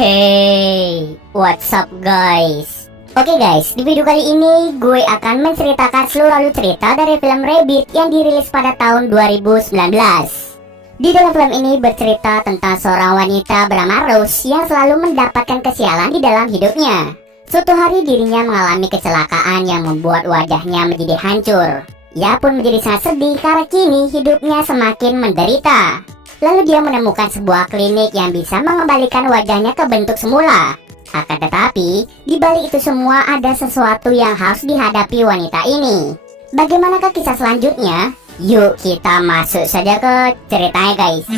Hey, what's up guys? Oke guys, di video kali ini gue akan menceritakan seluruh alur cerita dari film Rabbids yang dirilis pada tahun 2019. Di dalam film ini bercerita tentang seorang wanita bernama Rose yang selalu mendapatkan kesialan di dalam hidupnya. Suatu hari dirinya mengalami kecelakaan yang membuat wajahnya menjadi hancur. Ia pun menjadi sangat sedih karena kini hidupnya semakin menderita. Lalu dia menemukan sebuah klinik yang bisa mengembalikan wajahnya ke bentuk semula. Akan tetapi, di balik itu semua ada sesuatu yang harus dihadapi wanita ini. Bagaimanakah kisah selanjutnya? Yuk kita masuk saja ke ceritanya guys.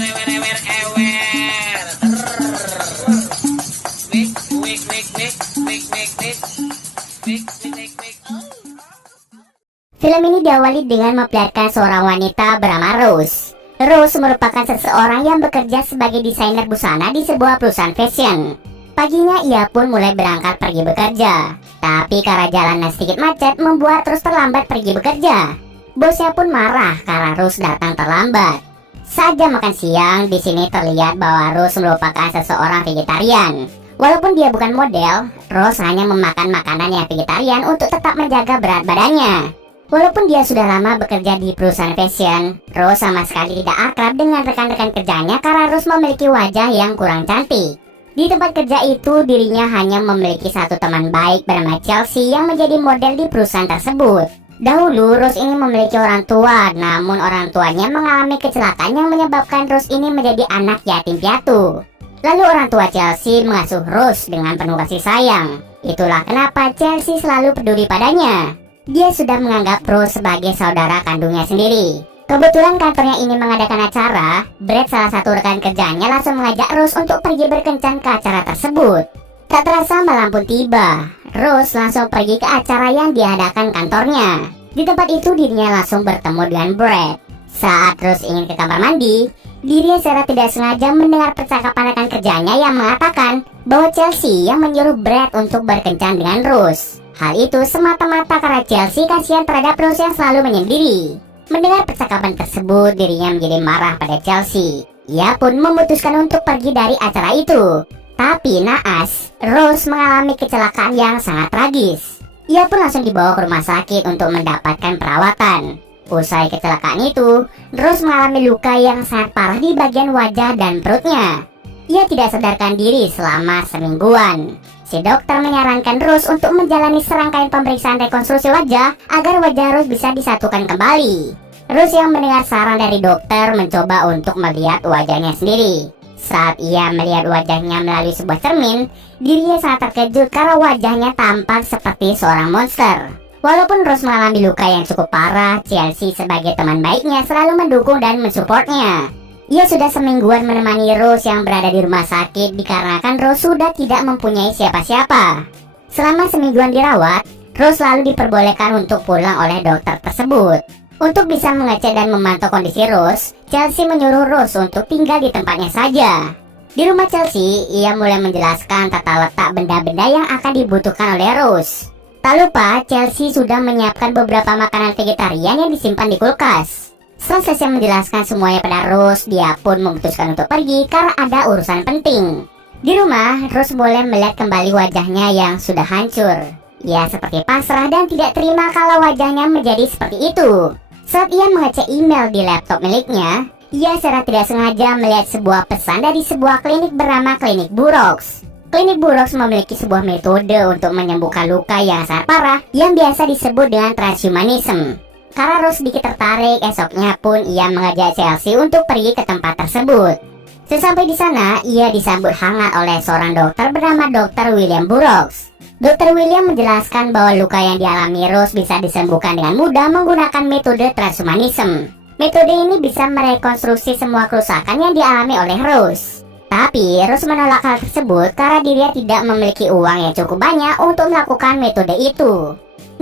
Film ini diawali dengan memperlihatkan seorang wanita bernama Rose. Rose merupakan seseorang yang bekerja sebagai desainer busana di sebuah perusahaan fashion. Paginya ia pun mulai berangkat pergi bekerja. Tapi karena jalanan sedikit macet membuat Rose terlambat pergi bekerja. Bosnya pun marah karena Rose datang terlambat. Saat jam makan siang, di sini terlihat bahwa Rose merupakan seseorang vegetarian. Walaupun dia bukan model, Rose hanya memakan makanan yang vegetarian untuk tetap menjaga berat badannya. Walaupun dia sudah lama bekerja di perusahaan fashion, Rose sama sekali tidak akrab dengan rekan-rekan kerjanya karena Rose memiliki wajah yang kurang cantik. Di tempat kerja itu dirinya hanya memiliki satu teman baik bernama Chelsea yang menjadi model di perusahaan tersebut. Dahulu Rose ini memiliki orang tua, namun orang tuanya mengalami kecelakaan yang menyebabkan Rose ini menjadi anak yatim piatu. Lalu orang tua Chelsea mengasuh Rose dengan penuh kasih sayang. Itulah kenapa Chelsea selalu peduli padanya. Dia sudah menganggap Rose sebagai saudara kandungnya sendiri. Kebetulan kantornya ini mengadakan acara. Brad, salah satu rekan kerjanya, langsung mengajak Rose untuk pergi berkencan ke acara tersebut. Tak terasa malam pun tiba. Rose langsung pergi ke acara yang diadakan kantornya. Di tempat itu dirinya langsung bertemu dengan Brad. Saat Rose ingin ke kamar mandi, dirinya secara tidak sengaja mendengar percakapan rekan kerjanya yang mengatakan bahwa Chelsea yang menyuruh Brad untuk berkencan dengan Rose. Hal itu semata-mata karena Chelsea kasihan terhadap Rose yang selalu menyendiri. Mendengar percakapan tersebut, dirinya menjadi marah pada Chelsea. Ia pun memutuskan untuk pergi dari acara itu. Tapi naas, Rose mengalami kecelakaan yang sangat tragis. Ia pun langsung dibawa ke rumah sakit untuk mendapatkan perawatan. Usai kecelakaan itu, Rose mengalami luka yang sangat parah di bagian wajah dan perutnya. Ia tidak sadarkan diri selama semingguan. Si dokter menyarankan Rose untuk menjalani serangkaian pemeriksaan rekonstruksi wajah agar wajah Rose bisa disatukan kembali. Rose yang mendengar saran dari dokter mencoba untuk melihat wajahnya sendiri. Saat ia melihat wajahnya melalui sebuah cermin, dirinya sangat terkejut karena wajahnya tampak seperti seorang monster. Walaupun Rose mengalami luka yang cukup parah, Chelsea sebagai teman baiknya selalu mendukung dan mensupportnya. Ia sudah semingguan menemani Rose yang berada di rumah sakit dikarenakan Rose sudah tidak mempunyai siapa-siapa. Selama semingguan dirawat, Rose lalu diperbolehkan untuk pulang oleh dokter tersebut. Untuk bisa mengecek dan memantau kondisi Rose, Chelsea menyuruh Rose untuk tinggal di tempatnya saja. Di rumah Chelsea, ia mulai menjelaskan tata letak benda-benda yang akan dibutuhkan oleh Rose. Tak lupa, Chelsea sudah menyiapkan beberapa makanan vegetarian yang disimpan di kulkas. Setelah selesai menjelaskan semuanya pada Rose, dia pun memutuskan untuk pergi karena ada urusan penting. Di rumah, Rose boleh melihat kembali wajahnya yang sudah hancur. Ia seperti pasrah dan tidak terima kalau wajahnya menjadi seperti itu. Saat ia mengecek email di laptop miliknya, ia secara tidak sengaja melihat sebuah pesan dari sebuah klinik bernama Klinik Burroughs. Klinik Burroughs memiliki sebuah metode untuk menyembuhkan luka yang sangat parah yang biasa disebut dengan transhumanism. Karena Rose sedikit tertarik, esoknya pun ia mengajak Chelsea untuk pergi ke tempat tersebut. Sesampai di sana, ia disambut hangat oleh seorang dokter bernama Dr. William Burroughs. Dr. William menjelaskan bahwa luka yang dialami Rose bisa disembuhkan dengan mudah menggunakan metode transhumanism. Metode ini bisa merekonstruksi semua kerusakan yang dialami oleh Rose. Tapi Rose menolak hal tersebut karena dirinya tidak memiliki uang yang cukup banyak untuk melakukan metode itu.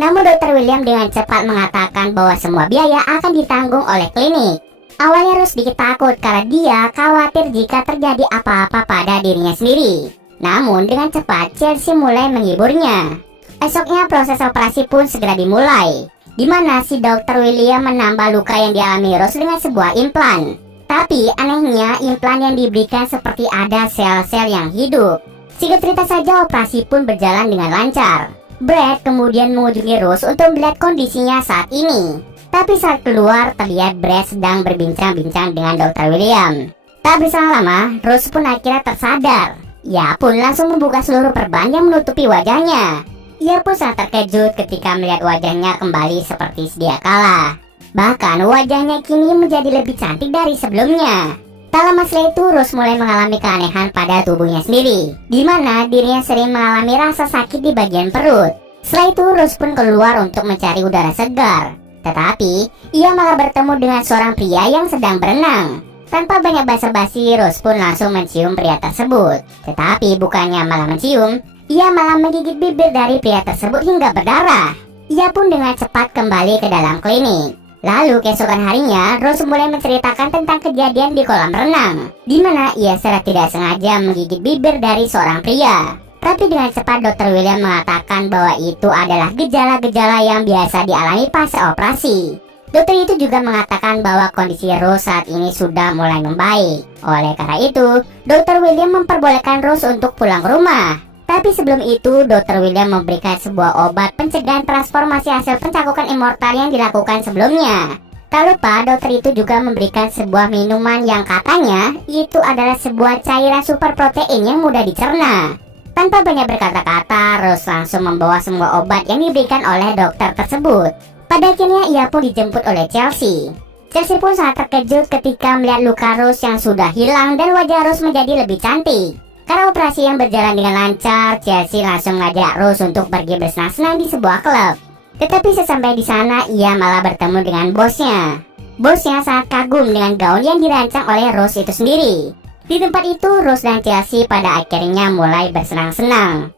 Namun Dr. William dengan cepat mengatakan bahwa semua biaya akan ditanggung oleh klinik. Awalnya Rose sedikit takut karena dia khawatir jika terjadi apa-apa pada dirinya sendiri. Namun dengan cepat Chelsea mulai menghiburnya. Esoknya proses operasi pun segera dimulai, di mana si Dr. William menambah luka yang dialami Rose dengan sebuah implan. Tapi anehnya implan yang diberikan seperti ada sel-sel yang hidup. Singkat cerita saja, operasi pun berjalan dengan lancar. Brad kemudian mengunjungi Rose untuk melihat kondisinya saat ini. Tapi saat keluar, terlihat Brad sedang berbincang-bincang dengan Dr. William. Tak berselang lama, Rose pun akhirnya tersadar. Ia pun langsung membuka seluruh perban yang menutupi wajahnya. Ia pun sangat terkejut ketika melihat wajahnya kembali seperti sedia kala. Bahkan wajahnya kini menjadi lebih cantik dari sebelumnya. Tak lama setelah itu, Rose mulai mengalami keanehan pada tubuhnya sendiri, di mana dirinya sering mengalami rasa sakit di bagian perut. Setelah itu, Rose pun keluar untuk mencari udara segar. Tetapi, ia malah bertemu dengan seorang pria yang sedang berenang. Tanpa banyak basa-basi, Rose pun langsung mencium pria tersebut. Tetapi bukannya malah mencium, ia malah menggigit bibir dari pria tersebut hingga berdarah. Ia pun dengan cepat kembali ke dalam klinik. Lalu keesokan harinya, Rose mulai menceritakan tentang kejadian di kolam renang, di mana ia secara tidak sengaja menggigit bibir dari seorang pria. Tapi dengan cepat Dr. William mengatakan bahwa itu adalah gejala-gejala yang biasa dialami pasca operasi. Dokter itu juga mengatakan bahwa kondisi Rose saat ini sudah mulai membaik. Oleh karena itu, Dr. William memperbolehkan Rose untuk pulang ke rumah. Tapi sebelum itu, Dr. William memberikan sebuah obat pencegahan transformasi hasil pencakokan immortal yang dilakukan sebelumnya. Tak lupa, dokter itu juga memberikan sebuah minuman yang katanya itu adalah sebuah cairan super protein yang mudah dicerna. Tanpa banyak berkata-kata, Rose langsung membawa semua obat yang diberikan oleh dokter tersebut. Pada akhirnya ia pun dijemput oleh Chelsea. Chelsea pun sangat terkejut ketika melihat luka Rose yang sudah hilang dan wajah Rose menjadi lebih cantik. Karena operasi yang berjalan dengan lancar, Chelsea langsung mengajak Rose untuk pergi bersenang-senang di sebuah klub. Tetapi sesampai di sana, ia malah bertemu dengan bosnya. Bosnya sangat kagum dengan gaun yang dirancang oleh Rose itu sendiri. Di tempat itu, Rose dan Chelsea pada akhirnya mulai bersenang-senang.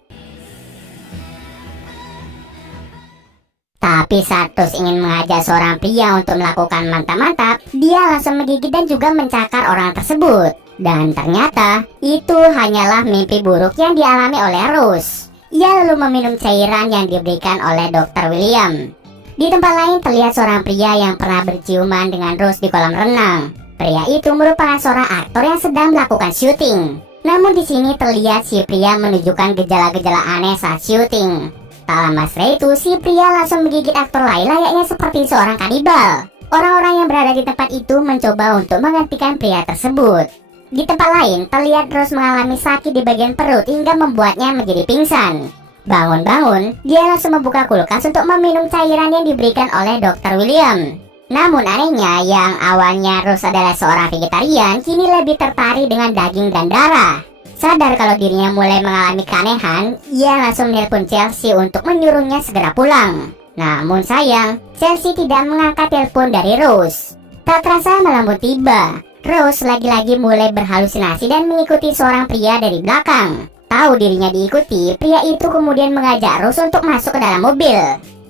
Tapi saat Rose ingin mengajak seorang pria untuk melakukan mantap-mantap, dia langsung menggigit dan juga mencakar orang tersebut. Dan ternyata itu hanyalah mimpi buruk yang dialami oleh Rose. Ia lalu meminum cairan yang diberikan oleh Dr. William. Di tempat lain terlihat seorang pria yang pernah berciuman dengan Rose di kolam renang. Pria itu merupakan seorang aktor yang sedang melakukan syuting. Namun di sini terlihat si pria menunjukkan gejala-gejala aneh saat syuting. Tak lama setelah itu, si pria langsung menggigit aktor lain layaknya seperti seorang kanibal. Orang-orang yang berada di tempat itu mencoba untuk menghentikan pria tersebut. Di tempat lain, terlihat Rose mengalami sakit di bagian perut hingga membuatnya menjadi pingsan. Bangun-bangun, dia langsung membuka kulkas untuk meminum cairan yang diberikan oleh Dr. William. Namun anehnya, yang awalnya Rose adalah seorang vegetarian, kini lebih tertarik dengan daging dan darah. Sadar kalau dirinya mulai mengalami keanehan, ia langsung menelpon Chelsea untuk menyuruhnya segera pulang. Namun sayang, Chelsea tidak mengangkat telepon dari Rose. Tak terasa malam pun tiba. Rose lagi-lagi mulai berhalusinasi dan mengikuti seorang pria dari belakang. Tahu dirinya diikuti, pria itu kemudian mengajak Rose untuk masuk ke dalam mobil.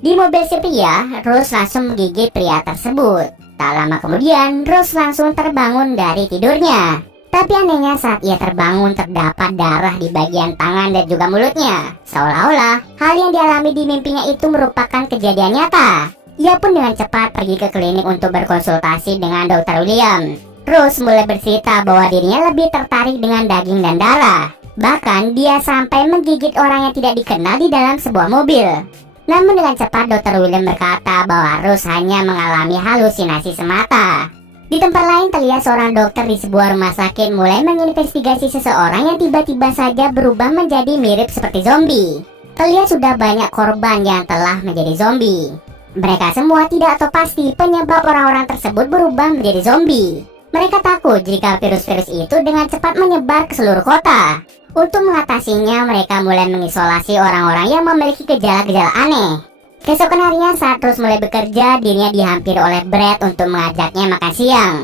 Di mobil si pria, Rose langsung menggigit pria tersebut. Tak lama kemudian, Rose langsung terbangun dari tidurnya. Tapi anehnya saat ia terbangun terdapat darah di bagian tangan dan juga mulutnya. Seolah-olah hal yang dialami di mimpinya itu merupakan kejadian nyata. Ia pun dengan cepat pergi ke klinik untuk berkonsultasi dengan Dr. William. Rose mulai bercerita bahwa dirinya lebih tertarik dengan daging dan darah. Bahkan dia sampai menggigit orang yang tidak dikenal di dalam sebuah mobil. Namun dengan cepat Dr. William berkata bahwa Rose hanya mengalami halusinasi semata. Di tempat lain terlihat seorang dokter di sebuah rumah sakit mulai menginvestigasi seseorang yang tiba-tiba saja berubah menjadi mirip seperti zombie. Terlihat sudah banyak korban yang telah menjadi zombie. Mereka semua tidak tahu pasti penyebab orang-orang tersebut berubah menjadi zombie. Mereka takut jika virus-virus itu dengan cepat menyebar ke seluruh kota. Untuk mengatasinya, mereka mulai mengisolasi orang-orang yang memiliki gejala-gejala aneh. Keesokan harinya saat Rose mulai bekerja, dirinya dihampiri oleh Brad untuk mengajaknya makan siang.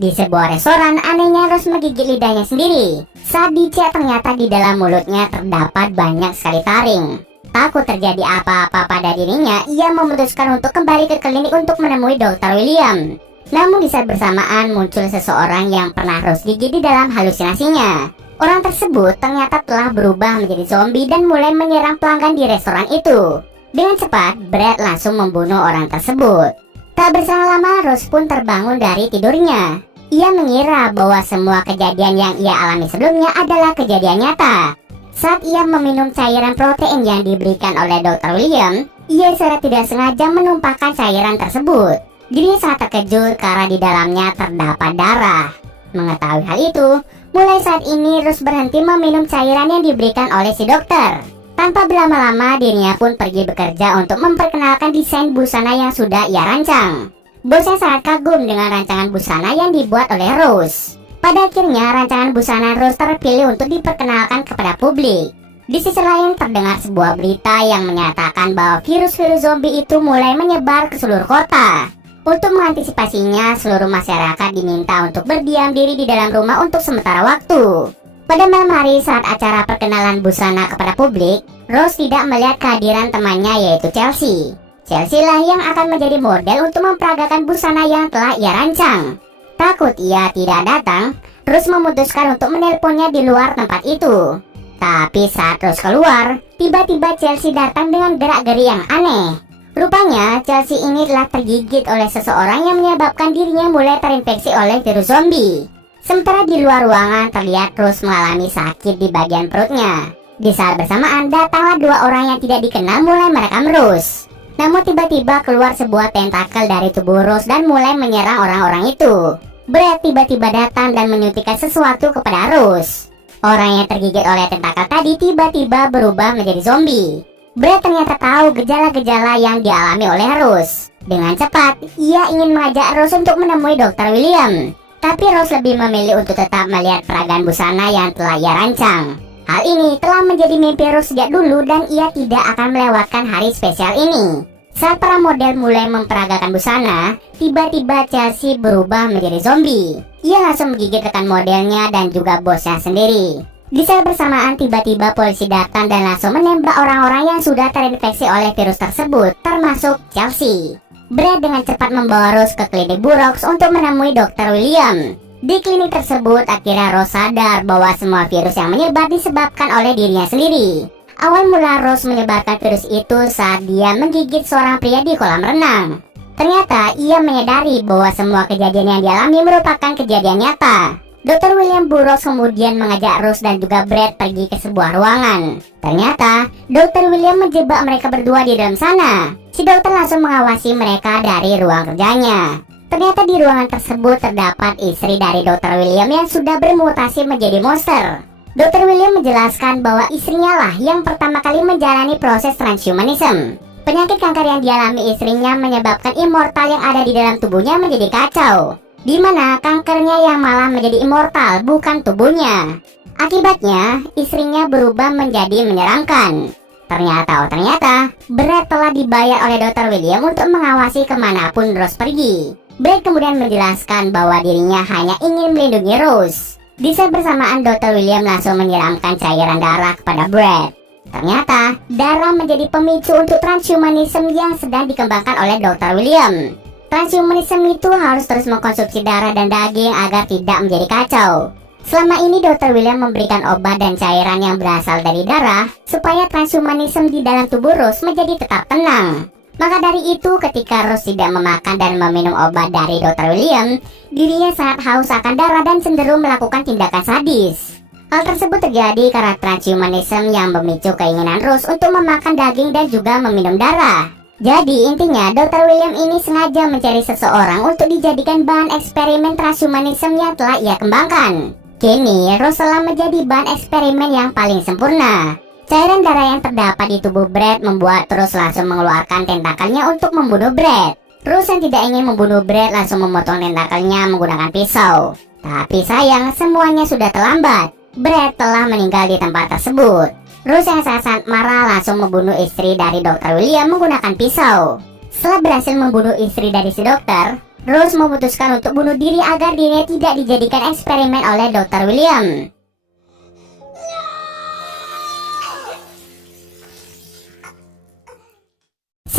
Di sebuah restoran, anehnya Rose menggigit lidahnya sendiri. Saat dicek, ternyata di dalam mulutnya terdapat banyak sekali taring. Takut terjadi apa-apa pada dirinya, ia memutuskan untuk kembali ke klinik untuk menemui Dr. William. Namun di saat bersamaan muncul seseorang yang pernah Rose gigit di dalam halusinasinya. Orang tersebut ternyata telah berubah menjadi zombie dan mulai menyerang pelanggan di restoran itu. Dengan cepat, Brad langsung membunuh orang tersebut. Tak berselang lama, Rose pun terbangun dari tidurnya. Ia mengira bahwa semua kejadian yang ia alami sebelumnya adalah kejadian nyata. Saat ia meminum cairan protein yang diberikan oleh Dr. William, ia secara tidak sengaja menumpahkan cairan tersebut. Dirinya sangat terkejut karena di dalamnya terdapat darah. Mengetahui hal itu, mulai saat ini Rose berhenti meminum cairan yang diberikan oleh si dokter. Tanpa berlama-lama, dirinya pun pergi bekerja untuk memperkenalkan desain busana yang sudah ia rancang. Bosnya sangat kagum dengan rancangan busana yang dibuat oleh Rose. Pada akhirnya, rancangan busana Rose terpilih untuk diperkenalkan kepada publik. Di sisi lain, terdengar sebuah berita yang menyatakan bahwa virus-virus zombie itu mulai menyebar ke seluruh kota. Untuk mengantisipasinya, seluruh masyarakat diminta untuk berdiam diri di dalam rumah untuk sementara waktu. Pada malam hari saat acara perkenalan busana kepada publik, Rose tidak melihat kehadiran temannya yaitu Chelsea. Chelsea lah yang akan menjadi model untuk memperagakan busana yang telah ia rancang. Takut ia tidak datang, Rose memutuskan untuk menelponnya di luar tempat itu. Tapi saat Rose keluar, tiba-tiba Chelsea datang dengan gerak-geri yang aneh. Rupanya Chelsea ini telah tergigit oleh seseorang yang menyebabkan dirinya mulai terinfeksi oleh virus zombie. Sementara di luar ruangan terlihat Rose mengalami sakit di bagian perutnya. Di saat bersamaan datanglah dua orang yang tidak dikenal mulai merekam Rose. Namun tiba-tiba keluar sebuah tentakel dari tubuh Rose dan mulai menyerang orang-orang itu. Brad tiba-tiba datang dan menyuntikkan sesuatu kepada Rose. Orang yang tergigit oleh tentakel tadi tiba-tiba berubah menjadi zombie. Brad ternyata tahu gejala-gejala yang dialami oleh Rose. Dengan cepat, ia ingin mengajak Rose untuk menemui Dr. William. Tapi Rose lebih memilih untuk tetap melihat peragaan busana yang telah ia rancang. Hal ini telah menjadi mimpi Rose sejak dulu dan ia tidak akan melewatkan hari spesial ini. Saat para model mulai memperagakan busana, tiba-tiba Chelsea berubah menjadi zombie. Ia langsung menggigit rekan modelnya dan juga bosnya sendiri. Di saat bersamaan tiba-tiba polisi datang dan langsung menembak orang-orang yang sudah terinfeksi oleh virus tersebut, termasuk Chelsea. Brad dengan cepat membawa Rose ke klinik Burroughs untuk menemui Dr. William. Di klinik tersebut akhirnya Rose sadar bahwa semua virus yang menyebar disebabkan oleh dirinya sendiri. Awal mula Rose menyebarkan virus itu saat dia menggigit seorang pria di kolam renang. Ternyata ia menyadari bahwa semua kejadian yang dialami merupakan kejadian nyata. Dr. William Burroughs kemudian mengajak Rose dan juga Brad pergi ke sebuah ruangan. Ternyata Dr. William menjebak mereka berdua di dalam sana. Si dokter langsung mengawasi mereka dari ruang kerjanya. Ternyata di ruangan tersebut terdapat istri dari Dr. William yang sudah bermutasi menjadi monster. Dr. William menjelaskan bahwa istrinya lah yang pertama kali menjalani proses transhumanism. Penyakit kanker yang dialami istrinya menyebabkan immortal yang ada di dalam tubuhnya menjadi kacau, di mana kankernya yang malah menjadi immortal, bukan tubuhnya. Akibatnya, istrinya berubah menjadi menyeramkan. Ternyata, Brad telah dibayar oleh Dr. William untuk mengawasi kemanapun Rose pergi. Brad kemudian menjelaskan bahwa dirinya hanya ingin melindungi Rose. Di saat bersamaan, Dr. William langsung menyiramkan cairan darah kepada Brad. Ternyata, darah menjadi pemicu untuk transhumanism yang sedang dikembangkan oleh Dr. William. Transhumanism itu harus terus mengkonsumsi darah dan daging agar tidak menjadi kacau. Selama ini Dr. William memberikan obat dan cairan yang berasal dari darah supaya transhumanism di dalam tubuh Rose menjadi tetap tenang. Maka dari itu ketika Rose tidak memakan dan meminum obat dari Dr. William, dirinya sangat haus akan darah dan cenderung melakukan tindakan sadis. Hal tersebut terjadi karena transhumanism yang memicu keinginan Rose untuk memakan daging dan juga meminum darah. Jadi intinya Dr. William ini sengaja mencari seseorang untuk dijadikan bahan eksperimen transhumanism yang telah ia kembangkan. Kini Rose telah menjadi bahan eksperimen yang paling sempurna. Cairan darah yang terdapat di tubuh Brad membuat Rose langsung mengeluarkan tentakelnya untuk membunuh Brad. Rose yang tidak ingin membunuh Brad langsung memotong tentakelnya menggunakan pisau. Tapi sayang, semuanya sudah terlambat. Brad telah meninggal di tempat tersebut. Rose yang sangat marah langsung membunuh istri dari Dr. William menggunakan pisau. Setelah berhasil membunuh istri dari si dokter, Rose memutuskan untuk bunuh diri agar dirinya tidak dijadikan eksperimen oleh Dr. William.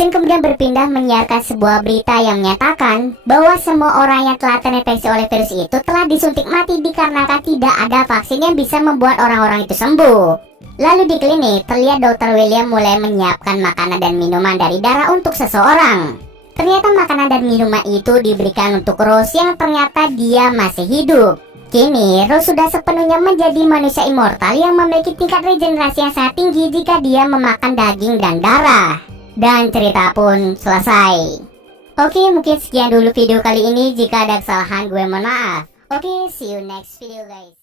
Scene kemudian berpindah menyiarkan sebuah berita yang menyatakan bahwa semua orang yang telah terinfeksi oleh virus itu telah disuntik mati dikarenakan tidak ada vaksin yang bisa membuat orang-orang itu sembuh. Lalu di klinik, terlihat Dr. William mulai menyiapkan makanan dan minuman dari darah untuk seseorang. Ternyata makanan dan minuman itu diberikan untuk Rose yang ternyata dia masih hidup. Kini, Rose sudah sepenuhnya menjadi manusia immortal yang memiliki tingkat regenerasi yang sangat tinggi jika dia memakan daging dan darah. Dan cerita pun selesai. Oke, mungkin sekian dulu video kali ini. Jika ada kesalahan, gue mohon maaf. Oke, see you next video guys.